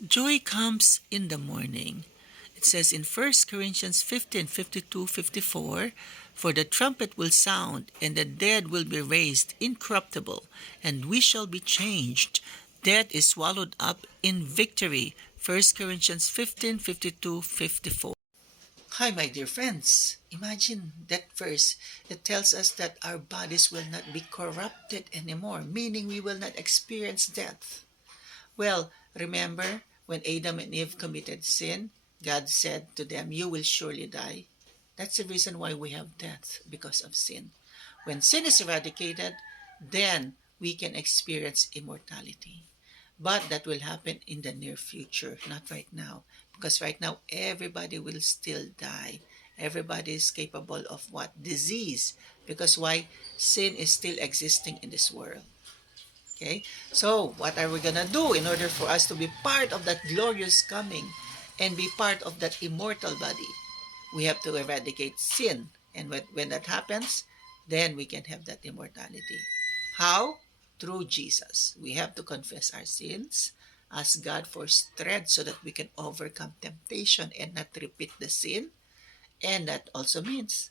Joy comes in the morning. It says in 1 Corinthians 15:52-54, "For the trumpet will sound, and the dead will be raised incorruptible, and we shall be changed. Death is swallowed up in victory." 1 Corinthians 15:52-54. Hi, my dear friends. Imagine that verse. It tells us that our bodies will not be corrupted anymore, meaning we will not experience death. Well, remember when Adam and Eve committed sin, God said to them, "You will surely die." That's the reason why we have death, because of sin. When sin is eradicated, then we can experience immortality. But that will happen in the near future, not right now. Because right now, everybody will still die. Everybody is capable of what? Disease. Because why? Sin is still existing in this world. Okay? So, what are we gonna do in order for us to be part of that glorious coming and be part of that immortal body? We have to eradicate sin. And when that happens, then we can have that immortality. How? Through Jesus. We have to confess our sins, ask God for strength so that we can overcome temptation and not repeat the sin. And that also means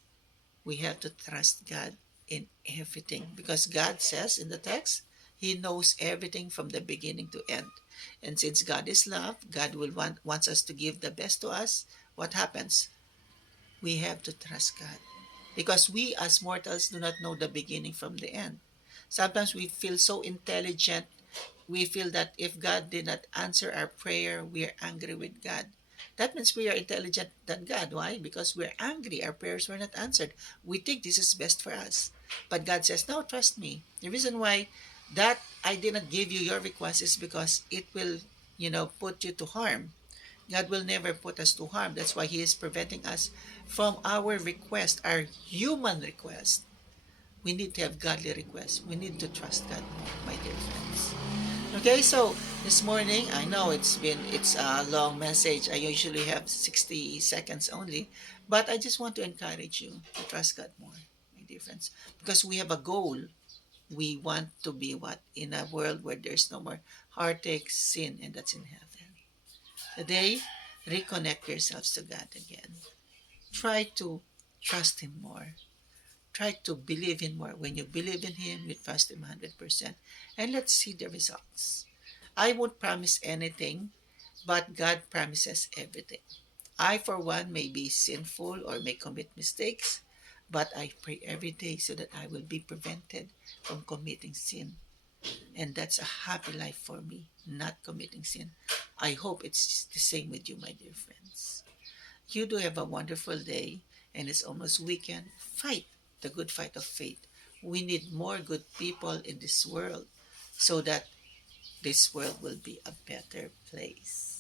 we have to trust God in everything, because God says in the text, He knows everything from the beginning to end. And since God is love, God wants us to give the best to us. What happens? We have to trust God, because we as mortals do not know the beginning from the end. Sometimes we feel so intelligent. We feel that if God did not answer our prayer, we are angry with God. That means we are intelligent than God. Why? Because we're angry. Our prayers were not answered. We think this is best for us. But God says, "No, trust me." The reason why that I did not give you your request is because it will, put you to harm. God will never put us to harm. That's why He is preventing us from our request, our human request. We need to have godly requests. We need to trust God more, my dear friends. Okay, so this morning, I know it's a long message. I usually have 60 seconds only, but I just want to encourage you to trust God more, my dear friends, because we have a goal. We want to be what? In a world where there's no more heartache, sin, and that's in heaven. Today, reconnect yourselves to God again. Try to trust Him more. Try to believe Him more. When you believe in Him, you trust Him 100%. And let's see the results. I won't promise anything, but God promises everything. I, for one, may be sinful or may commit mistakes, but I pray every day so that I will be prevented from committing sin. And that's a happy life for me, not committing sin. I hope it's the same with you, my dear friends. You do have a wonderful day, and it's almost weekend. Fight the good fight of faith. We need more good people in this world so that this world will be a better place.